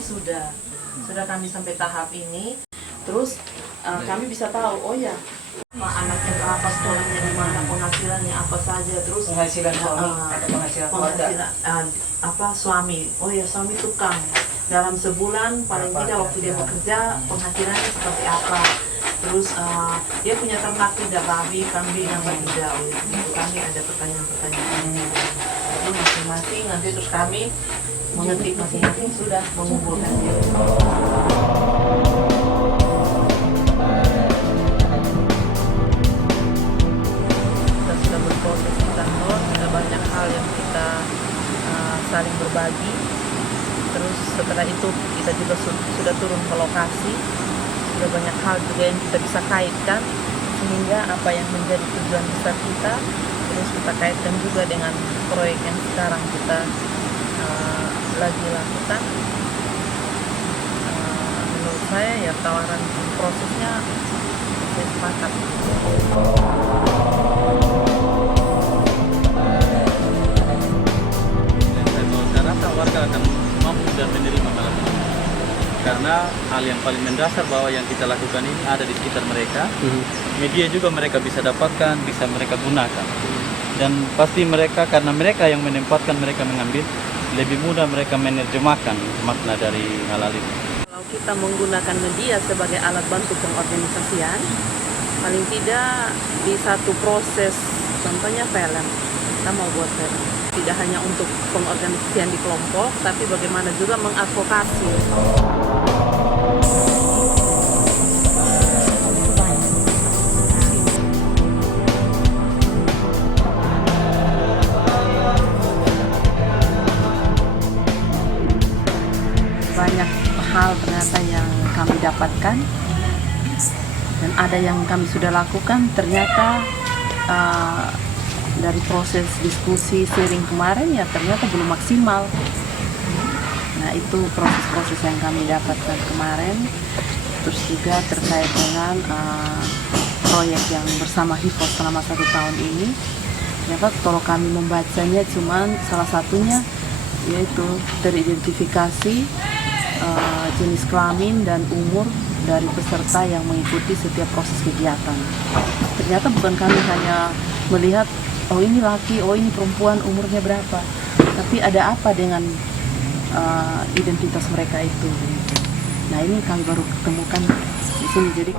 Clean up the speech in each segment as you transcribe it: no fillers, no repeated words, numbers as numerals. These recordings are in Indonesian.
sudah kami sampai tahap ini. Terus kami bisa tahu, oh ya, anaknya berapa, sekolahnya di mana, penghasilannya apa saja, terus penghasilan suami atau penghasilan keluarga. Suami, oh ya suami tukang. Dalam sebulan paling tidak waktu dia bekerja penghasilannya seperti apa. Terus dia punya ternak tidak, babi, kambing apa tidak. Oh, itu kami ada pertanyaan-pertanyaan. Jadi masing-masing nanti terus kami mengetik masing-masing sudah mengumpulkan diri. Kita sudah berproses di kantor, ada banyak hal yang kita saling berbagi. Terus setelah itu kita juga sudah turun ke lokasi. Sudah banyak hal juga yang kita bisa kaitkan sehingga apa yang menjadi tujuan besar kita terus kita kaitkan juga dengan proyek yang sekarang kita lagi lakukan. Menurut saya ya tawaran prosesnya saya sepakat. Saya rasa warga akan mampu dan menerima malam ini. Karena hal yang paling mendasar bahwa yang kita lakukan ini ada di sekitar mereka. Media juga mereka bisa dapatkan, bisa mereka gunakan. Dan pasti mereka, karena mereka yang menempatkan, mereka mengambil, lebih mudah mereka menerjemahkan makna dari hal ini. Kalau kita menggunakan media sebagai alat bantu pengorganisasian, paling tidak di satu proses, contohnya film, kita mau buat film. Tidak hanya untuk pengorganisasian di kelompok, tapi bagaimana juga mengadvokasi. Banyak hal ternyata yang kami dapatkan dan ada yang kami sudah lakukan ternyata dari proses diskusi sharing kemarin ya ternyata belum maksimal. Nah itu proses-proses yang kami dapatkan kemarin. Terus juga terkait dengan proyek yang bersama HIPOS selama 1 tahun ini. Ternyata kalau kami membacanya cuman salah satunya yaitu teridentifikasi jenis kelamin dan umur dari peserta yang mengikuti setiap proses kegiatan. Ternyata bukan kami hanya melihat oh ini laki, oh ini perempuan, umurnya berapa. Tapi ada apa dengan identitas mereka itu. Nah ini kami baru ketemukan di sini. Jadi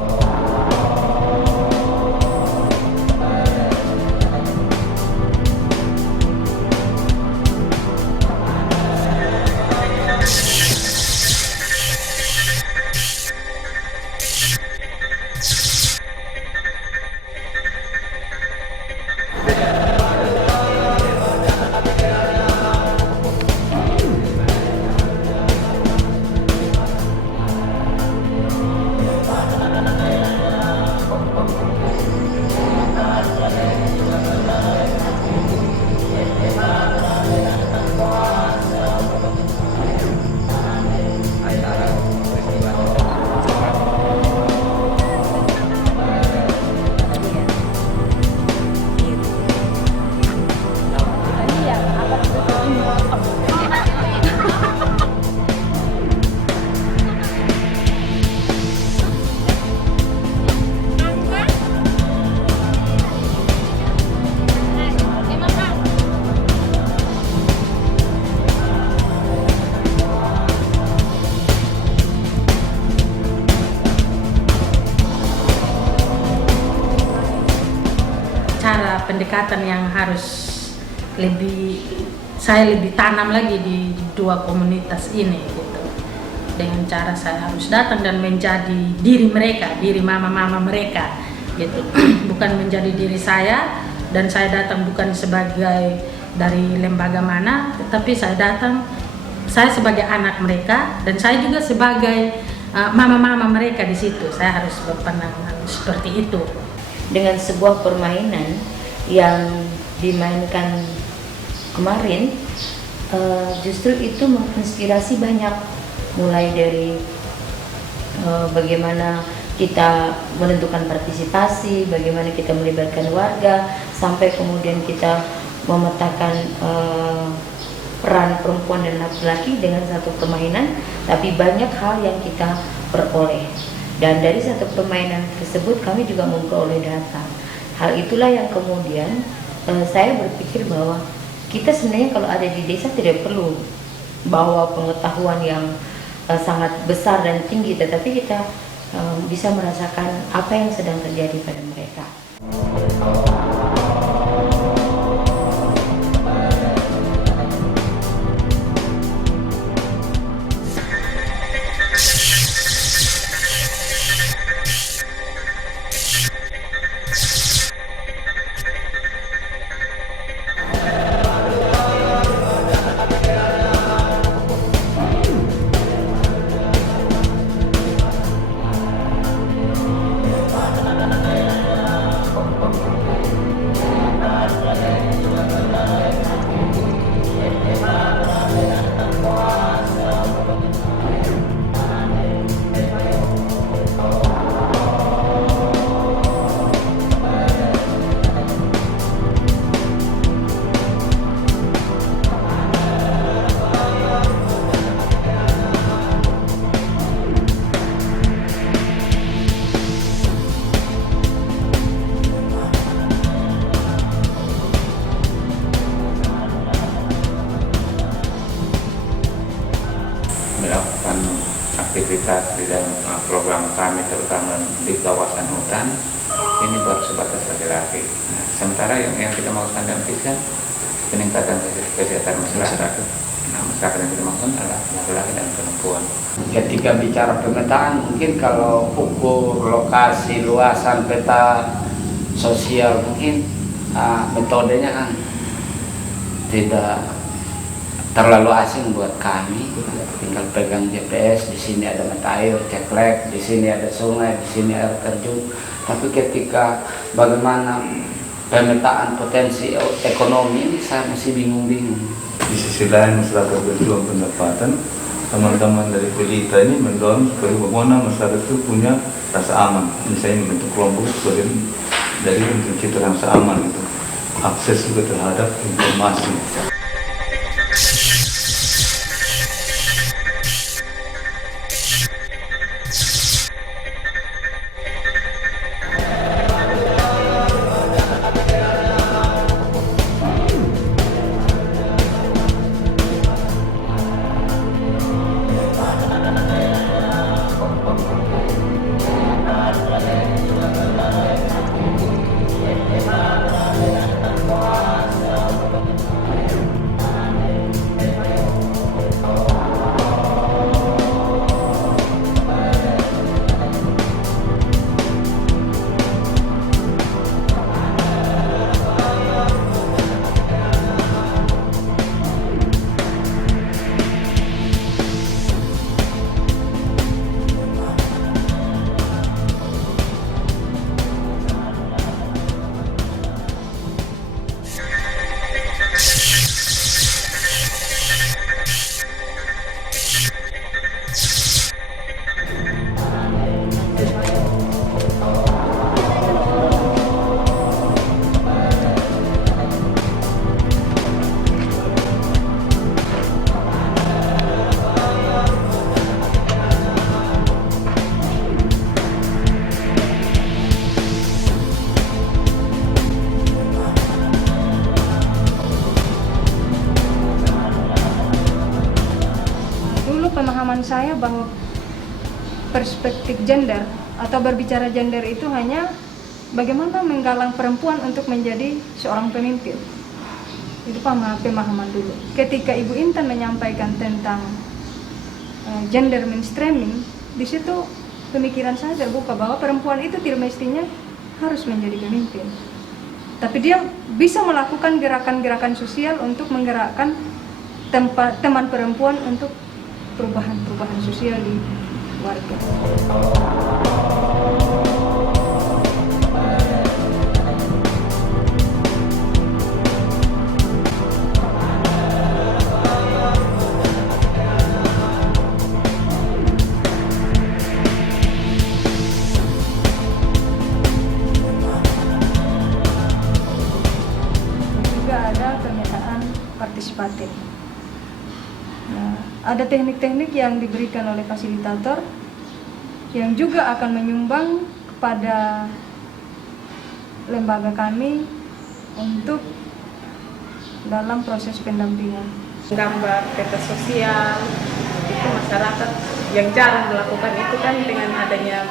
cara pendekatan yang harus saya lebih tanam lagi di 2 komunitas ini gitu. Dengan cara saya harus datang dan menjadi diri mereka, diri mama-mama mereka gitu. Bukan menjadi diri saya, dan saya datang bukan sebagai dari lembaga mana, tetapi saya datang saya sebagai anak mereka dan saya juga sebagai mama-mama mereka di situ. Saya harus berpandangan seperti itu. Dengan sebuah permainan yang dimainkan kemarin, justru itu menginspirasi banyak, mulai dari bagaimana kita menentukan partisipasi, bagaimana kita melibatkan warga, sampai kemudian kita memetakan peran perempuan dan laki-laki dengan satu permainan, tapi banyak hal yang kita peroleh. Dan dari satu permainan tersebut kami juga memperoleh data. Hal itulah yang kemudian saya berpikir bahwa kita sebenarnya kalau ada di desa tidak perlu bawa pengetahuan yang sangat besar dan tinggi, tetapi kita bisa merasakan apa yang sedang terjadi pada mereka. Melakukan aktivitas di dalam program kami terutama di kawasan hutan ini baru sebatas laki-laki. Nah, sementara yang kita maksudkan dalam kisah peningkatan kesehatan masyarakat. Nah, masyarakat yang kita maksud adalah laki-laki dan perempuan. Ketika bicara pemetaan, mungkin kalau ukur lokasi luasan peta sosial mungkin metodenya kan tidak terlalu asing buat kami. Tinggal pegang GPS, di sini ada mata air, cek lab, di sini ada sungai, di sini air terjun. Tapi ketika bagaimana pemetaan potensi ekonomi ini saya masih bingung-bingung. Di sisi lain masyarakat berjuang pendapatan, teman-teman dari Pelita ini mendorong supaya bagaimana masyarakat itu punya rasa aman. Misalnya membentuk kelompok sebagai dari untuk citra rasa aman itu, akses juga terhadap informasi. Pemahaman saya bahwa perspektif gender atau berbicara gender itu hanya bagaimana menggalang perempuan untuk menjadi seorang pemimpin. Itu pemahaman dulu. Ketika Ibu Intan menyampaikan tentang gender mainstreaming, di situ pemikiran saya terbuka bahwa perempuan itu tidak mestinya harus menjadi pemimpin. Tapi dia bisa melakukan gerakan-gerakan sosial untuk menggerakkan teman perempuan untuk perubahan sosial di warga. Juga ada pemetaan partisipatif. ada teknik-teknik yang diberikan oleh fasilitator yang juga akan menyumbang kepada lembaga kami untuk dalam proses pendampingan. Gambar peta sosial itu masyarakat yang jarang melakukan itu kan, dengan adanya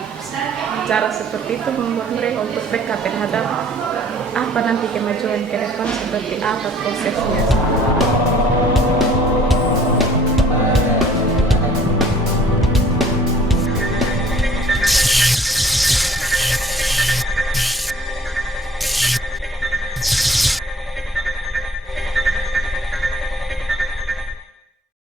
cara seperti itu membuat mereka untuk dekat terhadap apa nanti kemajuan ke depan, seperti apa prosesnya.